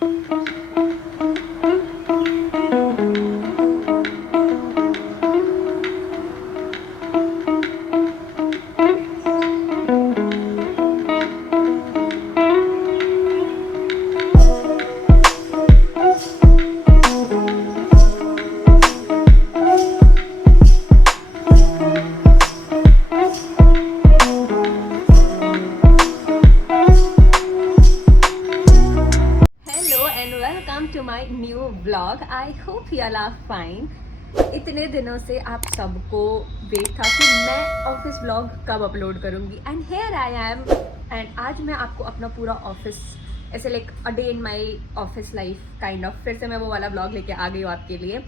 To my new vlog. I hope you all are fine. इतने दिनों से आप सबको वेट था कि मैं ऑफिस व्लॉग कब अपलोड करूँगी and here I am. And आज मैं आपको अपना पूरा ऑफिस ऐसे like a day in my office life kind of फिर से मैं वो वाला व्लॉग लेके आ गई हूँ आपके लिए,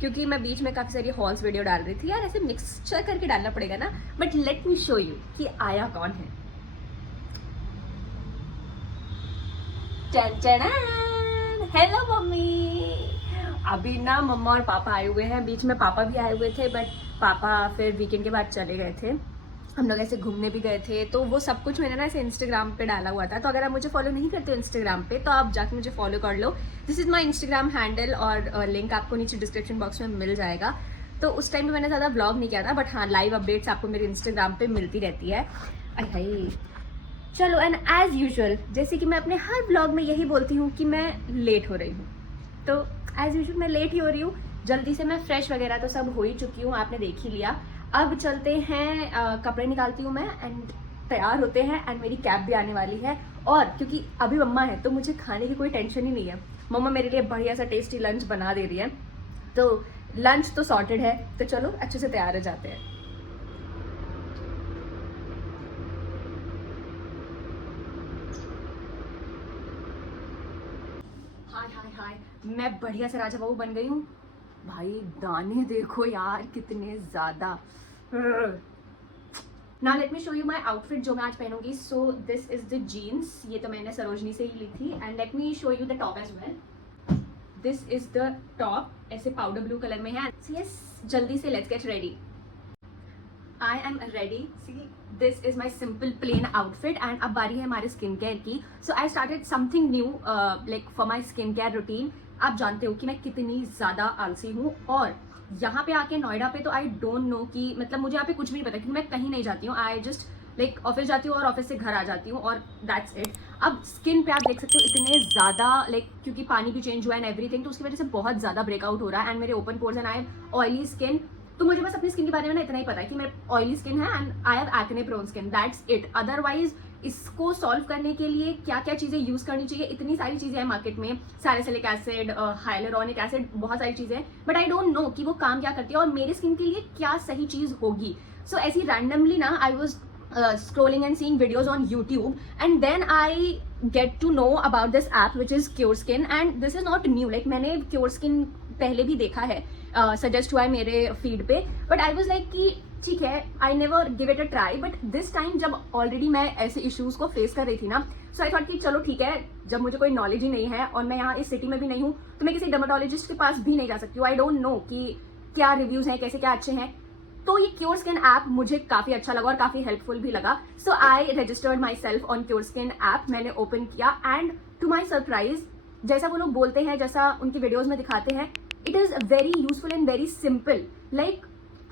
क्योंकि मैं बीच में काफ़ी सारी हॉल्स वीडियो डाल रही थी। यार ऐसे मिक्सचर करके डालना पड़ेगा ना, but let me show you कि आया कौन है। Hello mummy. अभी ना मम्मा और पापा आए हुए हैं, बीच में पापा भी आए हुए थे, बट पापा फिर वीकेंड के बाद चले गए थे। हम लोग ऐसे घूमने भी गए थे, तो वो सब कुछ मैंने ना ऐसे इंस्टाग्राम पे डाला हुआ था। तो अगर आप मुझे फॉलो नहीं करते हो इंस्टाग्राम पे तो आप जाके मुझे फॉलो कर लो। This is my Instagram handle और लिंक आपको नीचे डिस्क्रिप्शन बॉक्स में मिल जाएगा। तो उस टाइम पे मैंने ज़्यादा व्लॉग नहीं किया था, बट हाँ लाइव अपडेट्स आपको मेरे इंस्टाग्राम पे मिलती रहती है। अरे चलो, एंड एज यूजुअल जैसे कि मैं अपने हर ब्लॉग में यही बोलती हूँ कि मैं लेट हो रही हूँ, तो एज यूजुअल मैं लेट ही हो रही हूँ। जल्दी से मैं फ्रेश वगैरह तो सब हो ही चुकी हूँ, आपने देख ही लिया। अब चलते हैं, कपड़े निकालती हूँ मैं एंड तैयार होते हैं। एंड मेरी कैब भी आने वाली है, और क्योंकि अभी मम्मा है तो मुझे खाने की कोई टेंशन ही नहीं है। मम्मा मेरे लिए बढ़िया सा टेस्टी लंच बना दे रही है, तो लंच तो सॉर्टेड है। तो चलो अच्छे से तैयार हो जाते हैं। हाय, मैं बढ़िया से राजा बाबू बन गई हूँ भाई। दाने देखो यार कितने ज्यादा। ना let me show you my outfit जो मैं आज पहनूंगी। So this is the jeans, ये तो मैंने सरोजनी से ही ली थी। And let me show you the top as well. This is the top, ऐसे पाउडर ब्लू कलर में है। यस, जल्दी से let's get ready. I am ready. See, this is my simple plain outfit and अब बारी है हमारे skin care की। So I started something new like for my skin care routine। आप जानते हो कि मैं कितनी ज़्यादा आलसी हूँ, और यहाँ पे आके नोएडा पे तो आई डोंट नो कि मतलब मुझे यहाँ पे कुछ भी नहीं पता, क्योंकि मैं कहीं नहीं जाती हूँ। आई जस्ट लाइक ऑफिस जाती हूँ और ऑफिस से घर आ जाती हूँ, और दैट्स इट। अब स्किन पे आप देख सकते हो इतने ज़्यादा लाइक, क्योंकि पानी भी चेंज हुआ है एंड एवरीथिंग, तो उसकी वजह से बहुत ज़्यादा ब्रेकआउट हो रहा है एंड मेरे open pores and I have oily skin. तो मुझे बस अपनी स्किन के बारे में ना इतना ही पता है कि मेरे ऑयली स्किन है and I have acne prone skin, that's it. Otherwise इसको सॉल्व करने के लिए क्या क्या चीज़ें यूज़ करनी चाहिए, इतनी सारी चीज़ें हैं मार्केट में, सैलिसिलिक एसिड, हाइलुरोनिक एसिड, बहुत सारी चीज़ें, बट आई डोंट नो कि वो काम क्या करती है और मेरी स्किन के लिए क्या सही चीज़ होगी। सो ऐसी रैंडमली ना I was scrolling and seeing videos on YouTube, and then I get to know about this app which is Cure Skin, and this is not new, like मैंने Cure Skin पहले भी देखा है, सजेस्ट हुआ है मेरे feed पे, but I was like कि ठीक है, I never give it a try. But this time जब ऑलरेडी मैं ऐसे इश्यूज को फेस कर रही थी ना, सो आई थॉट कि चलो ठीक है, जब मुझे कोई नॉलेज ही नहीं है और मैं यहाँ इस सिटी में भी नहीं हूँ, तो मैं किसी डर्मेटोलॉजिस्ट के पास भी नहीं जा सकती हूँ। आई डोंट नो कि क्या रिव्यूज हैं, कैसे क्या अच्छे हैं। तो ये क्योर स्किन ऐप मुझे काफ़ी अच्छा लगा और काफ़ी हेल्पफुल भी लगा। So I registered my self on CureSkin app. मैंने ओपन किया एंड टू माई सरप्राइज, जैसा वो लोग बोलते हैं, जैसा उनकी वीडियोज में दिखाते हैं, it is very useful and very simple. Like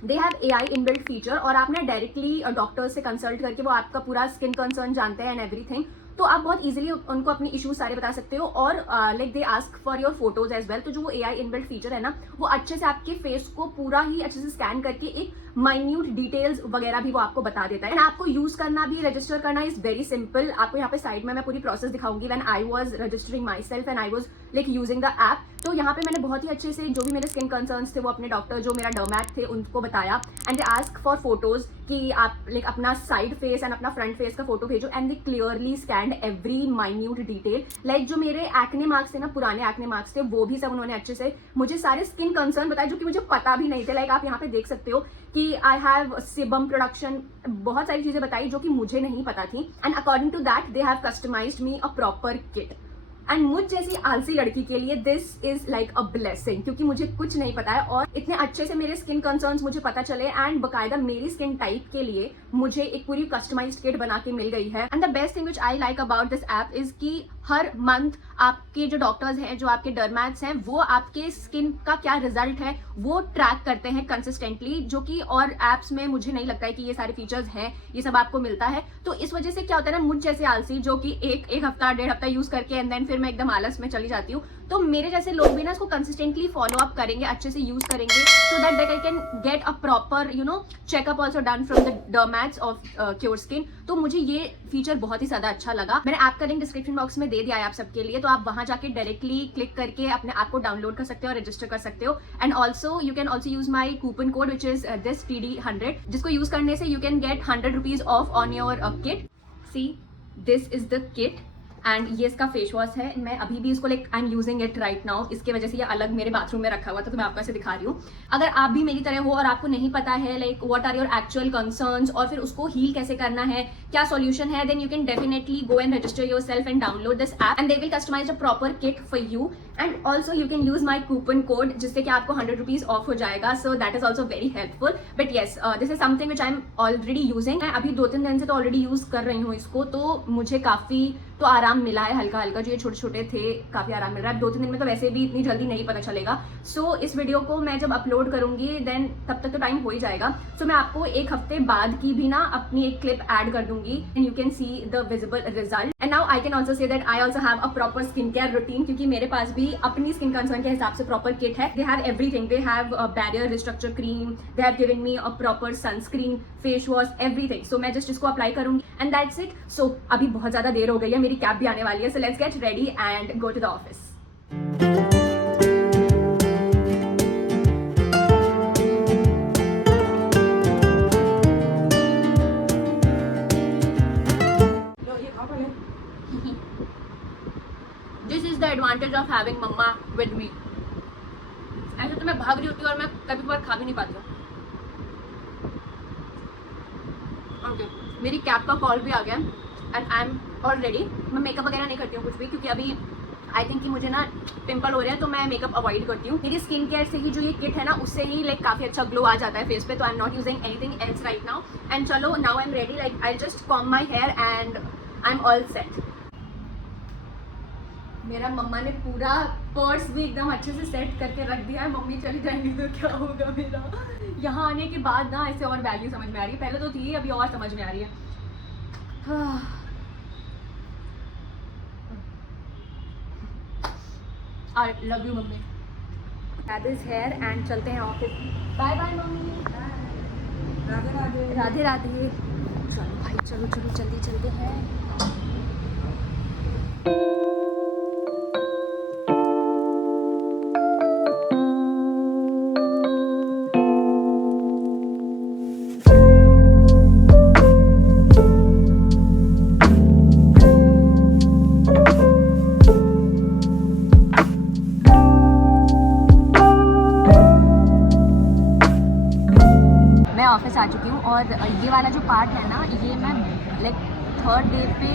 they have AI inbuilt feature, और आप ना डायरेक्टली डॉक्टर से कंसल्ट करके वो आपका पूरा स्किन कंसर्न जानते हैं एंड एवरीथिंग। तो आप बहुत इजीली उनको अपनी इश्यूज सारे बता सकते हो, और like they ask for your photos as well. तो जो वो AI इनबिल्ट फीचर है ना, वो अच्छे से आपके फेस को पूरा ही अच्छे से स्कैन करके एक माइन्यूट डिटेल्स वगैरह भी वो आपको बता देता है। एंड आपको यूज करना भी, रजिस्टर करना इज वेरी सिंपल। आपको यहाँ पे साइड में मैं पूरी प्रोसेस दिखाऊंगी when I was registering my self and I was like using the app. तो यहाँ पे मैंने बहुत ही अच्छे से जो भी मेरे स्किन कंसर्न्स थे वो अपने डॉक्टर, जो मेरा डर्मैट थे, उनको बताया। And they ask for photos कि आप लाइक अपना साइड फेस एंड अपना फ्रंट फेस का फोटो भेजो, and they clearly scanned every minute detail. Like जो मेरे एक्ने मार्क्स थे ना, पुराने एक्ने मार्क्स थे, वो भी सब उन्होंने अच्छे से मुझे सारे स्किन कंसर्न बताए, जो कि मुझे पता भी नहीं थे। लाइक आप यहाँ पे देख सकते हो कि आई हैव सेबम प्रोडक्शन, बहुत सारी चीजें बताई जो कि मुझे नहीं पता थी। And according to that they have customised me a proper kit. And मुझ जैसी आलसी लड़की के लिए this is like a blessing, क्योंकि मुझे कुछ नहीं पता है और इतने अच्छे से मेरे स्किन कंसर्न्स मुझे पता चले, एंड बकायदा मेरी स्किन टाइप के लिए मुझे एक पूरी कस्टमाइज्ड किट बना के मिल गई है। And the best thing which I like about this app is कि हर मंथ आपके जो डॉक्टर्स हैं, जो आपके डर्मैट्स हैं, वो आपके स्किन का क्या रिजल्ट है वो ट्रैक करते हैं कंसिस्टेंटली, जो कि और एप्स में मुझे नहीं लगता है कि ये सारे फीचर्स हैं, ये सब आपको मिलता है। तो इस वजह से क्या होता है ना, मुझ जैसे आलसी जो कि एक हफ्ता 1.5 हफ्ता यूज करके एंड देन फिर मैं एकदम आलस में चली जाती हूँ, तो मेरे जैसे लोग भी ना इसको कंसिस्टेंटली फॉलो अप करेंगे, अच्छे से यूज करेंगे, so that I can get a proper checkup also done from the dermats of CureSkin. तो मुझे ये फीचर बहुत ही ज्यादा अच्छा लगा। मैंने ऐप का लिंक डिस्क्रिप्शन बॉक्स में दे दिया है आप सबके लिए, तो आप वहां जाके डायरेक्टली क्लिक करके अपने ऐप को डाउनलोड कर सकते हो और रजिस्टर कर सकते हो। And also you can also use my coupon code which is this TD100, जिसको यूज करने से you can get 100 rupees of on your kit. C this is the kit and ये इसका फेस वॉश है। मैं अभी भी इसको like I am using it right now, इसके वजह से ये अलग मेरे बाथरूम में रखा हुआ था, तो मैं आपको ऐसे दिखा रही हूँ। अगर आप भी मेरी तरह हो और आपको नहीं पता है like what are your actual concerns और फिर उसको हील कैसे करना है, क्या सॉल्यूशन है, then you can definitely go and register yourself and download this app and they will customise a proper kit for you. And also you can use my coupon code, जिससे कि आपको 100 rupees off हो जाएगा। So that is also very helpful. But yes, this is something which I am already using. मैं अभी 2-3 दिन से तो ऑलरेडी यूज कर रही हूँ इसको, तो मुझे काफी तो आराम मिला है, हल्का हल्का जो ये छोटे छोटे थे काफी आराम मिल रहा है। 2-3 दिन में तो वैसे भी इतनी जल्दी नहीं पता चलेगा। सो इस वीडियो को मैं जब अपलोड करूंगी देन तब तक तो टाइम हो ही जाएगा। सो मैं आपको 1 हफ्ते बाद की भी ना अपनी एक क्लिप ऐड कर दूंगी and you can see the visible result. And now I can also say that I also have a proper skin care routine, क्योंकि मेरे पास भी अपनी स्किन कंसर्न के हिसाब से प्रॉपर किट है। They have everything, they have barrier restructure cream, they have given me a proper sunscreen, face wash, everything. So मैं just इसको अप्लाई करूंगी एंड दैट्स इट। सो अभी बहुत ज्यादा देर हो गई है, मेरी कैब भी आने वाली है। So let's get ready and go to the office. This is the advantage of having mama with me. ऐसे तो मैं भाग रही होती हूँ और मैं कभी कभार खा भी नहीं पाती हूँ। Okay, मेरी कैब का कॉल भी आ गया and I am all ready. मैं मेकअप वगैरह नहीं करती हूँ कुछ भी, क्योंकि अभी आई थिंक कि मुझे ना पिंपल हो रहे हैं, तो मैं मेकअप अवॉइड करती हूँ। मेरी स्किन केयर से ही जो ये किट है ना, उससे ही लाइक काफ़ी अच्छा ग्लो आ जाता है फेस पे, तो I am not using anything else right now. And चलो now I am ready, like I just comb my hair and I am all set. मेरा मम्मा ने पूरा पर्स भी एकदम अच्छे से सेट करके रख दिया है। मम्मी चली जाएंगी तो क्या होगा मेरा। यहाँ आने के बाद ना ऐसे और वैल्यू समझ में आ रही है, पहले तो थी, अभी और समझ में आ रही है। I love you mummy. Cab is here and चलते हैं office. Bye bye mummy. Radhe Radhe. Radhe Radhe. चलो भाई, चलो चलो जल्दी चलते हैं। ऑफिस आ चुकी हूँ और ये वाला जो पार्ट है ना, ये मैं लाइक 3rd डे पे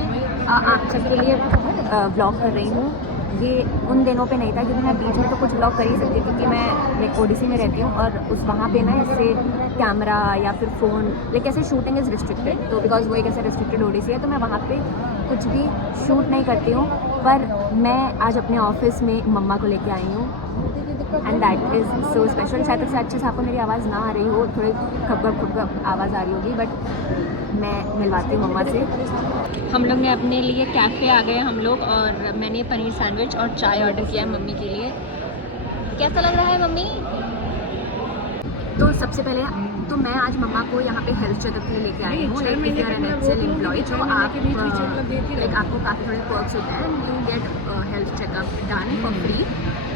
आप सबके लिए व्लॉग कर रही हूँ। ये उन दिनों पे नहीं था, क्योंकि मैं बीच में तो कुछ व्लॉग कर ही सकती, क्योंकि मैं लाइक ओडिसी में रहती हूँ और उस वहाँ पे ना इससे कैमरा या फिर फ़ोन लाइक ऐसे शूटिंग इज़ रिस्ट्रिक्टेड, तो बिकॉज वो एक ऐसे रिस्ट्रिक्टेड ओडिसी है, तो मैं वहाँ पे कुछ भी शूट नहीं करती हूँ। पर मैं आज अपने ऑफिस में मम्मा को लेके आई हूँ and that is so special. शायद से अच्छे से आपको मेरी आवाज़ ना आ रही हो, थोड़ी खप आवाज़ आ रही होगी, बट मैं मिलवाती हूँ मम्मा से। हम लोग ने अपने लिए कैफ़े आ गए हम लोग, और मैंने पनीर सैंडविच और चाय ऑर्डर किया है मम्मी के लिए। कैसा लग रहा है मम्मी? तो सबसे पहले तो मैं आज मम्मा को यहाँ पे हेल्थ चेकअप के लिए लेके आई हूँ। Like if you are an Excel employ, तो आप लाइक आपको काफ़ी थोड़े पर्क्स होते हैं, you get health checkup done for free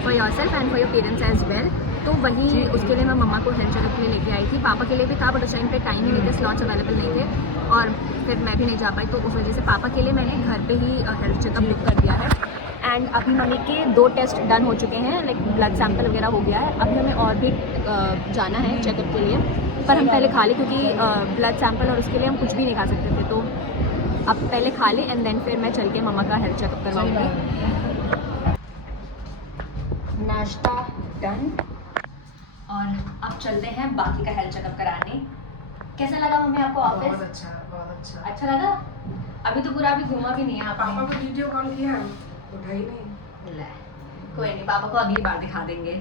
for your self and for your parents as well. तो वहीं उसके लिए मैं मम्मा को हेल्थ चेकअप के लिए लेके आई थी। पापा के लिए भी था, बट उस टाइम पे टाइम ही नहीं थे, स्लॉट्स अवेलेबल नहीं थे और फिर मैं भी नहीं जा पाई, तो उस वजह से पापा के लिए मैंने घर पे ही हेल्थ चेकअप बुक कर दिया है। एंड अभी मम्मी के 2 टेस्ट डन हो चुके हैं, लाइक ब्लड सैंपल वगैरह हो गया है। अभी हमें और भी जाना है चेकअप के लिए, पर हम पहले खा लें, क्योंकि ब्लड सैंपल और उसके लिए हम कुछ भी नहीं खा सकते थे, तो अब पहले खा लें एंड देन फिर मैं चल के मम्मा का हेल्थ चेकअप करवाऊँगी। नाश्ता डन और अब चलते हैं बाकी का हेल्थ चेकअप कराने। कैसा लगा मम्मी आपको ऑफिस? बहुत अच्छा, बहुत अच्छा। अच्छा लगा? अभी तो पूरा अभी घूमा भी नहीं है आपने। पापा को वीडियो कॉल किया। उठा ही नहीं। ले, कोई नहीं, पापा को अगली बार दिखा देंगे।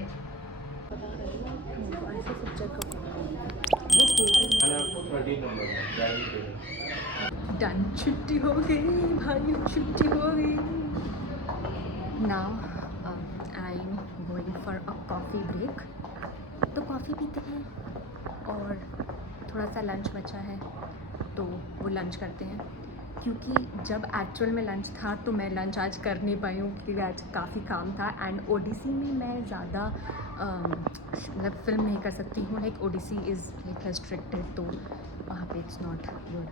डन, छुट्टी हो गई भाई, छुट्टी हो गई। Now I am going for a coffee break. तो कॉफ़ी पीते हैं और थोड़ा सा लंच बचा है तो वो लंच करते हैं, क्योंकि जब एक्चुअल में लंच था तो मैं लंच आज कर नहीं पाई हूँ क्योंकि आज काफ़ी काम था। एंड ओडिसी में मैं ज़्यादा मतलब फिल्म नहीं कर सकती हूँ, like Odyssey is like restricted, तो वहाँ पे it's not good.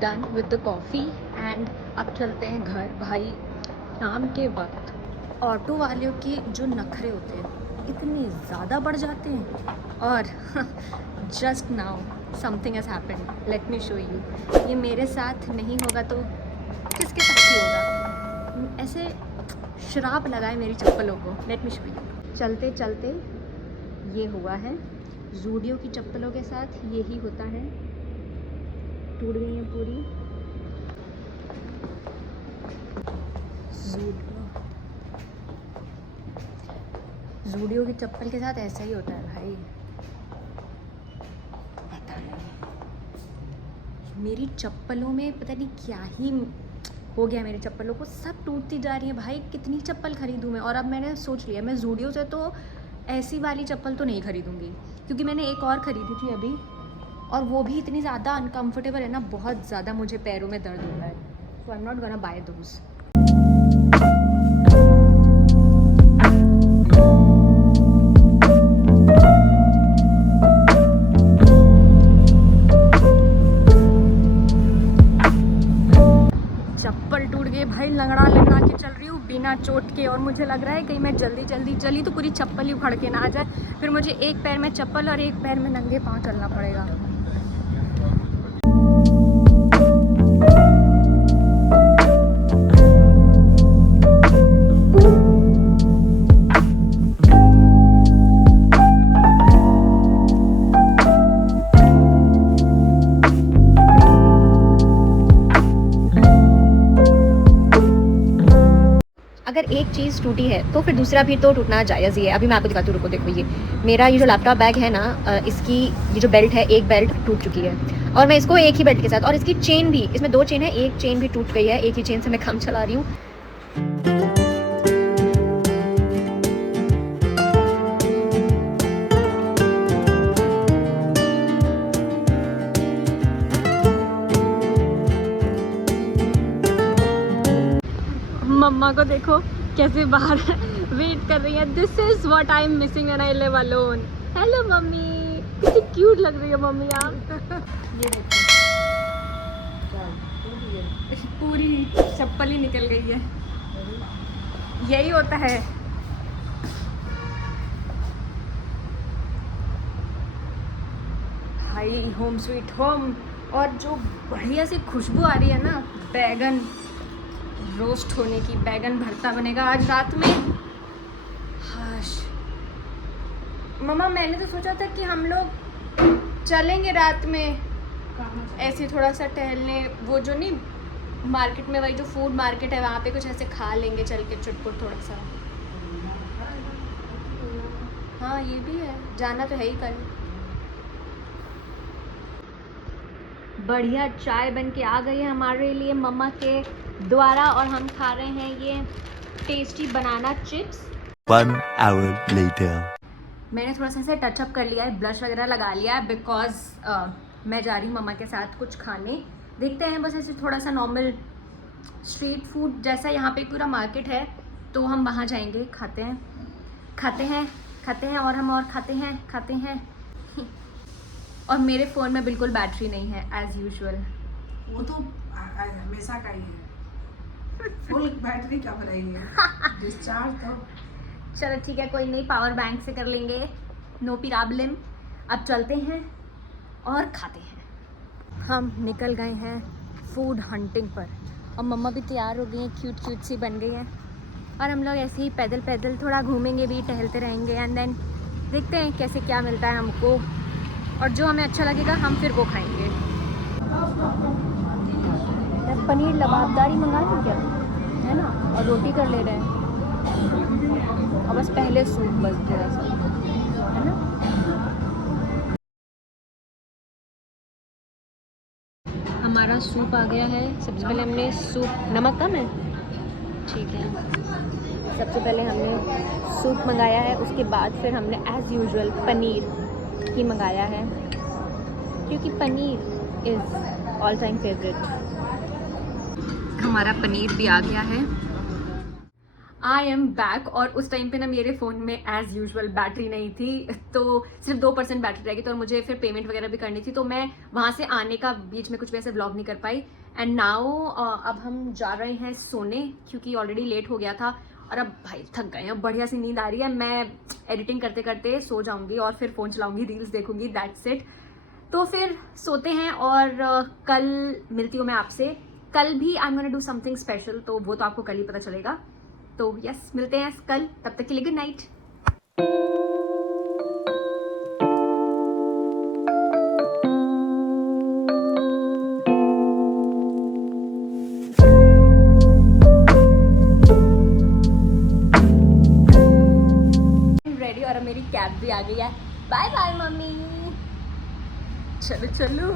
Done with the coffee and अब चलते हैं घर। भाई शाम के वक्त ऑटो वालों के जो नखरे होते हैं इतने ज़्यादा बढ़ जाते हैं। और just now something has happened, late me show you. ये मेरे साथ नहीं होगा तो किसके साथ ही होगा? ऐसे शराब लगाए मेरी चप्पलों को। Late me show you. चलते चलते ये हुआ है, ज़ूडियो की चप्पलों के साथ यही होता है, टूट गई है पूरी। ज़ूडियो की चप्पल के साथ ऐसा ही होता है भाई, पता नहीं मेरी चप्पलों में पता नहीं क्या ही हो गया। मेरी चप्पलों को सब टूटती जा रही है भाई, कितनी चप्पल खरीदूं मैं। और अब मैंने सोच लिया मैं ज़ूडियो से तो ऐसी वाली चप्पल तो नहीं खरीदूंगी, क्योंकि मैंने एक और ख़रीदी थी अभी और वो भी इतनी ज़्यादा अनकम्फर्टेबल है ना, बहुत ज़्यादा मुझे पैरों में दर्द हो रहा है। So I am not gonna buy those. चप्पल टूट गई भाई, लंगड़ा लंगड़ा के चल रही हूँ बिना चोट के, और मुझे लग रहा है कहीं मैं जल्दी जल्दी चली तो पूरी चप्पल ही उखड़ के ना आ जाए, फिर मुझे एक पैर में चप्पल और एक पैर में नंगे पाँव चलना पड़ेगा। अगर एक चीज़ टूटी है तो फिर दूसरा भी तो टूटना जायज़ ही है। अभी मैं आपको दिखाती हूँ, रुको देखो, ये मेरा ये जो लैपटॉप बैग है ना, इसकी ये जो बेल्ट है, एक बेल्ट टूट चुकी है और मैं इसको एक ही बेल्ट के साथ, और इसकी चेन भी, इसमें 2 चेन है, एक चेन भी टूट गई है। एक ही चेन से मैं काम चला रही हूँ। मम्मा को देखो कैसे बाहर वेट कर रही है। This is what I am missing when I live alone. Hello mummy, कितनी क्यूट लग रही है मम्मी आप। ये देखो पूरी चप्पल ही निकल गई है, यही होता है। भाई होम स्वीट होम, और जो बढ़िया सी खुशबू आ रही है ना, बैगन रोस्ट होने की, बैगन भरता बनेगा आज रात में। हाश मम्मा, मैंने तो सोचा था कि हम लोग चलेंगे रात में ऐसे थोड़ा सा टहलने, वो जो नहीं मार्केट में, वही जो फूड मार्केट है वहाँ पे कुछ ऐसे खा लेंगे चल के चुटपुट थोड़ा सा। हाँ ये भी है, जाना तो है ही कल। बढ़िया चाय बन के आ गई है हमारे लिए मम्मा के द्वारा, और हम खा रहे हैं ये tasty banana chips. 1 hour later. मैंने थोड़ा सा ऐसे टचअप कर लिया है, ब्लश वगैरह लगा लिया है, बिकॉज मैं जा रही हूँ मम्मा के साथ कुछ खाने। देखते हैं बस ऐसे थोड़ा सा नॉर्मल स्ट्रीट फूड जैसा, यहाँ पे पूरा मार्केट है तो हम वहाँ जाएंगे, खाते हैं और हम और खाते हैं। और मेरे फ़ोन में बिल्कुल बैटरी नहीं है एज़ यूजुअल। वो तो हमेशा का ही है, फुल बैटरी कब रही है, डिस्चार्ज तो। चलो ठीक है, कोई नहीं, पावर बैंक से कर लेंगे, नो प्रॉब्लम। अब चलते हैं और खाते हैं। हम निकल गए हैं फूड हंटिंग पर और मम्मा भी तैयार हो गई हैं, क्यूट क्यूट सी बन गई हैं। और हम लोग ऐसे ही पैदल पैदल थोड़ा घूमेंगे भी, टहलते रहेंगे एंड देन देखते हैं कैसे क्या मिलता है हमको, और जो हमें अच्छा लगेगा हम फिर वो खाएंगे। मैं पनीर लबाबदारी मंगा लूँ क्या, है ना, और रोटी कर ले रहे हैं, और बस पहले सूप बस थोड़ा सा, है ना। हमारा सूप आ गया है। सबसे पहले हमने सूप, नमक कम है, ठीक है। सबसे पहले हमने सूप मंगाया है, उसके बाद फिर हमने एज़ यूजुअल पनीर ही मंगाया है, क्योंकि paneer is all time favourite. हमारा पनीर भी आ गया है। आई एम बैक, और उस टाइम पे ना मेरे फ़ोन में एज़ यूजुअल बैटरी नहीं थी, तो सिर्फ 2% बैटरी रह गई, तो मुझे फिर पेमेंट वगैरह भी करनी थी, तो मैं वहाँ से आने का बीच में कुछ भी ऐसे व्लॉग नहीं कर पाई। एंड नाउ अब हम जा रहे हैं सोने, क्योंकि ऑलरेडी लेट हो गया था, और अब भाई थक गए हैं, बढ़िया सी नींद आ रही है। मैं एडिटिंग करते करते सो जाऊँगी और फिर फ़ोन चलाऊँगी, रील्स देखूँगी, दैट्स इट। तो फिर सोते हैं, और कल मिलती हूँ मैं आपसे। कल भी I am gonna do something special, तो वो तो आपको कल ही पता चलेगा। तो यस, मिलते हैं कल, तब तक के लिए गुड नाइट। रेडी, और अब मेरी कैब भी आ गई है। Bye bye mummy. चलो चलो,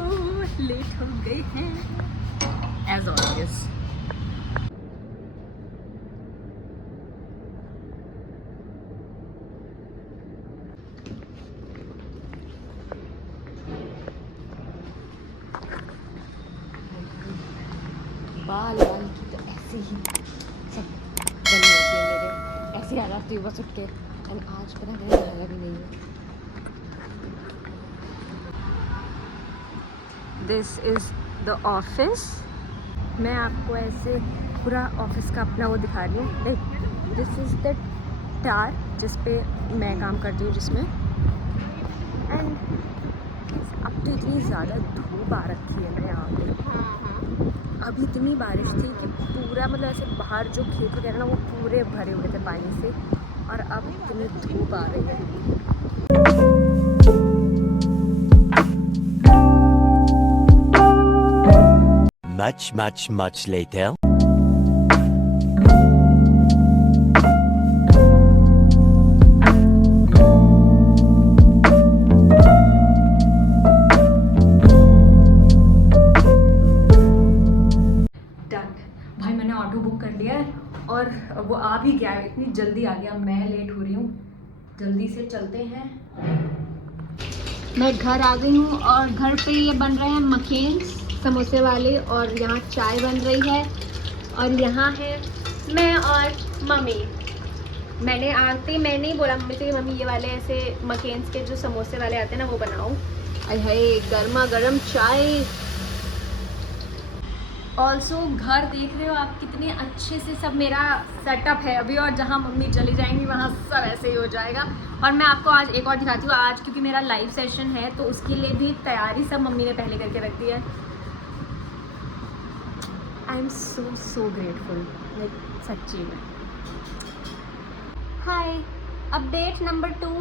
लेट हो गए हैं एज ऑलवेज। बाल की तो ऐसे ही सब बनी होती है मेरे, ऐसे ही आ जाती है बस उठ के। एंड आज पता नहीं नहाया भी नहीं है। This is the office. मैं आपको ऐसे पूरा ऑफिस का अपना वो दिखा रही हूँ। लाइक दिस इज़ द टार जिस पे मैं काम करती हूँ, जिसमें एंड अब तो इतनी ज़्यादा धूप आ रखी है ना यहाँ पे। अभी इतनी बारिश थी कि पूरा मतलब ऐसे बाहर जो खेत वगैरह ना वो पूरे भरे हुए थे पानी से, और अब इतनी धूप आ रही है। Much later. भाई मैंने ऑटो बुक कर लिया है, और वो आ भी गया है, इतनी जल्दी आ गया, मैं लेट हो रही हूँ। जल्दी से चलते हैं। मैं घर आ गई हूँ, और घर पे ये बन रहे हैं मकेन्स समोसे वाले, और यहाँ चाय बन रही है, और यहाँ है मैं और मम्मी। मैंने ही बोला मम्मी से, मम्मी ये वाले ऐसे मकेन्स के जो समोसे वाले आते हैं ना वो बनाओ। अरे हाय, गर्मा गर्म चाय। ऑल्सो घर देख रहे हो आप कितने अच्छे से सब मेरा सेटअप है अभी, और जहाँ मम्मी चली जाएंगी वहाँ सब ऐसे ही हो जाएगा। और मैं आपको आज एक और दिखाती हूँ। आज क्योंकि मेरा लाइव सेशन है, तो उसके लिए भी तैयारी सब मम्मी ने पहले करके रख दी है। I am so grateful, like सच्ची में। हाय, अपडेट नंबर 2,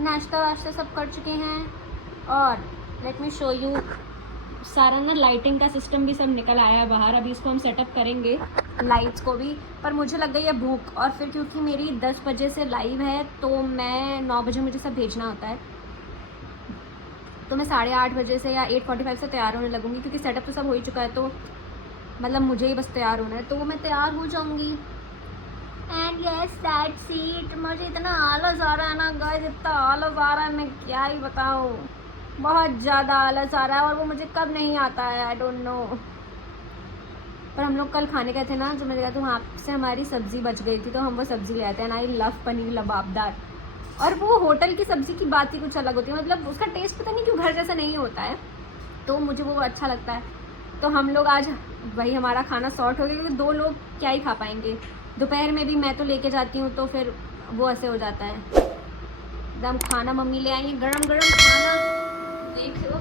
नाश्ता वाश्ता सब कर चुके हैं, और लेट मी शो यू सारा ना लाइटिंग का सिस्टम भी सब निकल आया है बाहर। अभी इसको हम सेटअप करेंगे, लाइट्स को भी। पर मुझे लग गई है भूख, और फिर क्योंकि मेरी 10 बजे से लाइव है, तो मैं 9 बजे मुझे सब भेजना होता है, तो मैं 8:30 बजे से या 8:45 से तैयार होने लगूंगी, क्योंकि सेटअप तो सब हो ही चुका है, तो मतलब मुझे ही बस तैयार होना है, तो मैं तैयार हो जाऊंगी। And yes that's it. मुझे इतना आलस आ रहा है ना गाइस, इतना आलस आ रहा है, मैं क्या ही बताऊँ, बहुत ज़्यादा आलस आ रहा है, और वो मुझे कब नहीं आता है, आई डोंट नो। पर हम लोग कल खाने गए थे ना, जो मैंने कहा तो वहाँ से हमारी सब्ज़ी बच गई थी, तो हम वो सब्ज़ी ले आते हैं। आई लव पनीर लबाबदार, और वो होटल की सब्ज़ी की बात ही कुछ अलग होती है, मतलब उसका टेस्ट पता नहीं क्यों घर जैसा नहीं होता है, तो मुझे वो अच्छा लगता है। तो हम लोग आज वही हमारा खाना सॉर्ट हो गया, क्योंकि 2 लोग क्या ही खा पाएंगे। दोपहर में भी मैं तो लेके जाती हूँ तो फिर वो ऐसे हो जाता है। एकदम खाना मम्मी ले आएंगे, गरम गरम खाना, देख लो।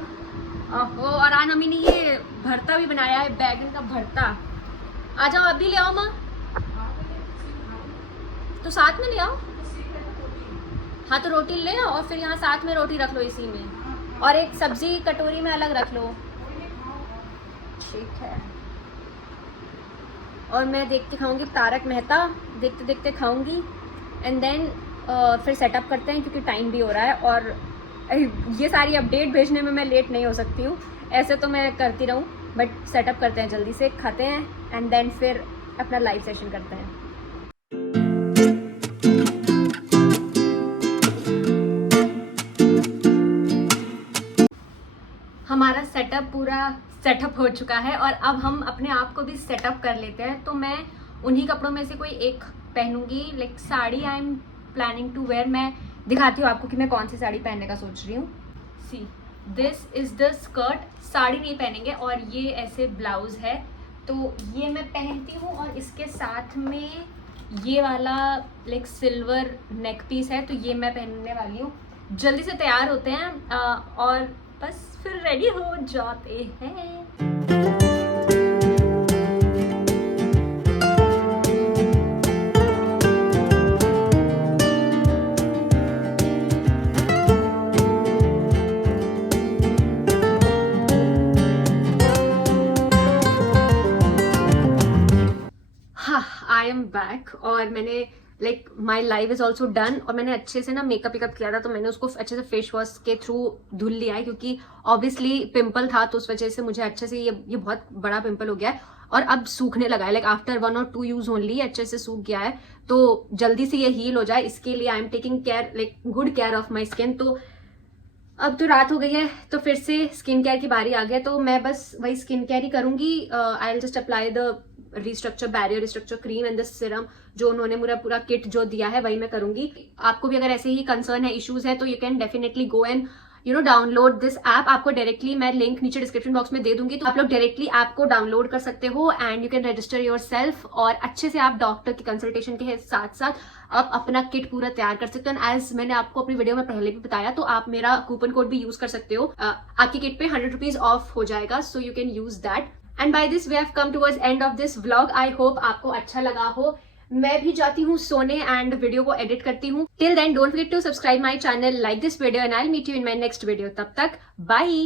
ओहो, और आज मम्मी ने ये भरता भी बनाया है, बैगन का भरता। आ जाओ, अभी ले आओ माँ, तो साथ में ले आओ। हाँ तो रोटी ले आओ और फिर यहाँ साथ में रोटी रख लो इसी में, और एक सब्जी कटोरी में अलग रख लो। ठीक है। और मैं देख के खाऊंगी तारक मेहता, देखते देखते खाऊंगी, एंड देन फिर सेटअप करते हैं क्योंकि टाइम भी हो रहा है। और ये सारी अपडेट भेजने में मैं लेट नहीं हो सकती हूँ, ऐसे तो मैं करती रहूँ, बट सेटअप करते हैं, जल्दी से खाते हैं एंड देन फिर अपना लाइव सेशन करते हैं। हमारा पूरा सेटअप हो चुका है और अब हम अपने आप को भी सेटअप कर लेते हैं। तो मैं उन्हीं कपड़ों में से कोई एक पहनूंगी, like sari I am planning to wear. मैं दिखाती हूँ आपको कि मैं कौन सी साड़ी पहनने का सोच रही हूँ। See, this is the skirt, sari नहीं पहनेंगे, और ये ऐसे ब्लाउज है, तो ये मैं पहनती हूँ। और इसके साथ में ये वाला लाइक सिल्वर नेक पीस है, तो ये मैं पहनने वाली हूँ। जल्दी से तैयार होते हैं और बस फिर रेडी हो जाते हैं। आई एम बैक और मैंने like my live is also done, और मैंने अच्छे से ना मेकअप किया था, तो मैंने उसको अच्छे से फेस वॉश के थ्रू धुल लिया है, क्योंकि ऑब्वियसली पिंपल था तो उस वजह से मुझे अच्छे से ये बहुत बड़ा पिंपल हो गया है और अब सूखने लगा है, लाइक आफ्टर 1 और 2 यूज ओनली अच्छे से सूख गया है। तो जल्दी से ये हील हो जाए, इसके लिए I am taking care, like good care of my skin. तो अब तो रात हो गई है तो फिर से स्किन केयर की बारी आ गया, तो मैं बस वही स्किन केयर ही करूंगी। I will just apply the restructure barrier restructure cream and the serum, जो उन्होंने पूरा किट जो दिया है वही मैं करूंगी। आपको भी अगर ऐसे ही कंसर्न है, इश्यूज है, तो you can definitely go and download this app. आपको डायरेक्टली मैं लिंक नीचे डिस्क्रिप्शन बॉक्स में दे दूंगी, तो आप लोग डायरेक्टली ऐप को डाउनलोड कर सकते हो and you can register your self, और अच्छे से आप डॉक्टर की कंसल्टेशन के साथ साथ आप अपना किट पूरा तैयार कर सकते हो। एज मैंने आपको अपनी वीडियो में पहले भी बताया, तो आप मेरा कूपन कोड भी यूज कर सकते हो, आपकी किट पे 100 रुपीज ऑफ हो जाएगा, so you can use that. And by this we have come towards end of this vlog. I hope आपको अच्छा लगा हो। मैं भी जाती हूँ सोने एंड वीडियो को एडिट करती हूँ। Till then don't forget to subscribe my channel, like this video and I will meet you in my next video. तब तक बाय।